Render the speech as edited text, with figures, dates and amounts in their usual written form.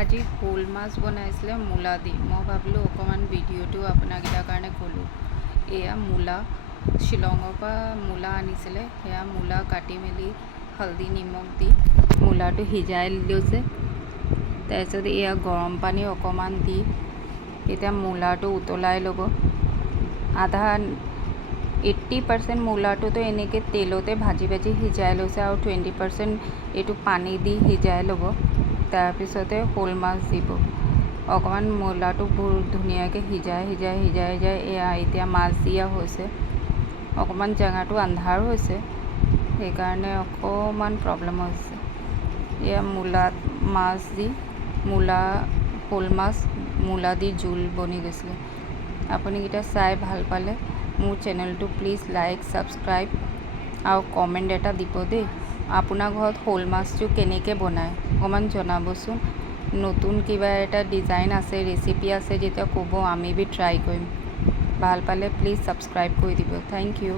আজি শ'ল মাছ বনাইছিলে মূলা দি। মই ভাবিলোঁ অকণমান ভিডিঅ'টো আপোনাকেইটাৰ কাৰণে ক'লোঁ। এয়া মূলা, শ্বিলঙৰ পৰা মূলা আনিছিলে। সেয়া মূলা কাটি মেলি হালধি নিমখ দি মূলাটো সিজাই লৈছে। তাৰপিছত এয়া গৰম পানী অকণমান দি এতিয়া মূলাটো উতলাই ল'ব। 80% মূলাটোতো এনেকৈ তেলতে ভাজি সিজাই লৈছে আৰু 20% এইটো পানী দি সিজাই ল'ব। তাৰপিছতে শ'ল মাছ দিব। অকণমান মূলাটো বৰ ধুনীয়াকৈ সিজাই এয়া এতিয়া মাছ দিয়া হৈছে। অকণমান জেগাটো আন্ধাৰ হৈছে, সেইকাৰণে অকণমান প্ৰব্লেম হৈছে। এয়া মূলাত মাছ দি শ'ল মাছ মূলা দি জোল বনি গৈছিলে। আপুনিকেইটা চাই ভাল পালে মোৰ চেনেলটো প্লিজ লাইক ছাবস্ক্ৰাইব আৰু কমেণ্ট এটা দিব দেই। আপোনাৰ ঘৰত শ'ল মাছটো কেনেকৈ বনায় অকণমান জনাবচোন। নতুন কিবা এটা ডিজাইন আছে, ৰেচিপি আছে যেতিয়া ক'ব, আমি ট্ৰাই কৰিম। ভাল পালে প্লিজ ছাবস্ক্ৰাইব কৰি দিব। Thank U.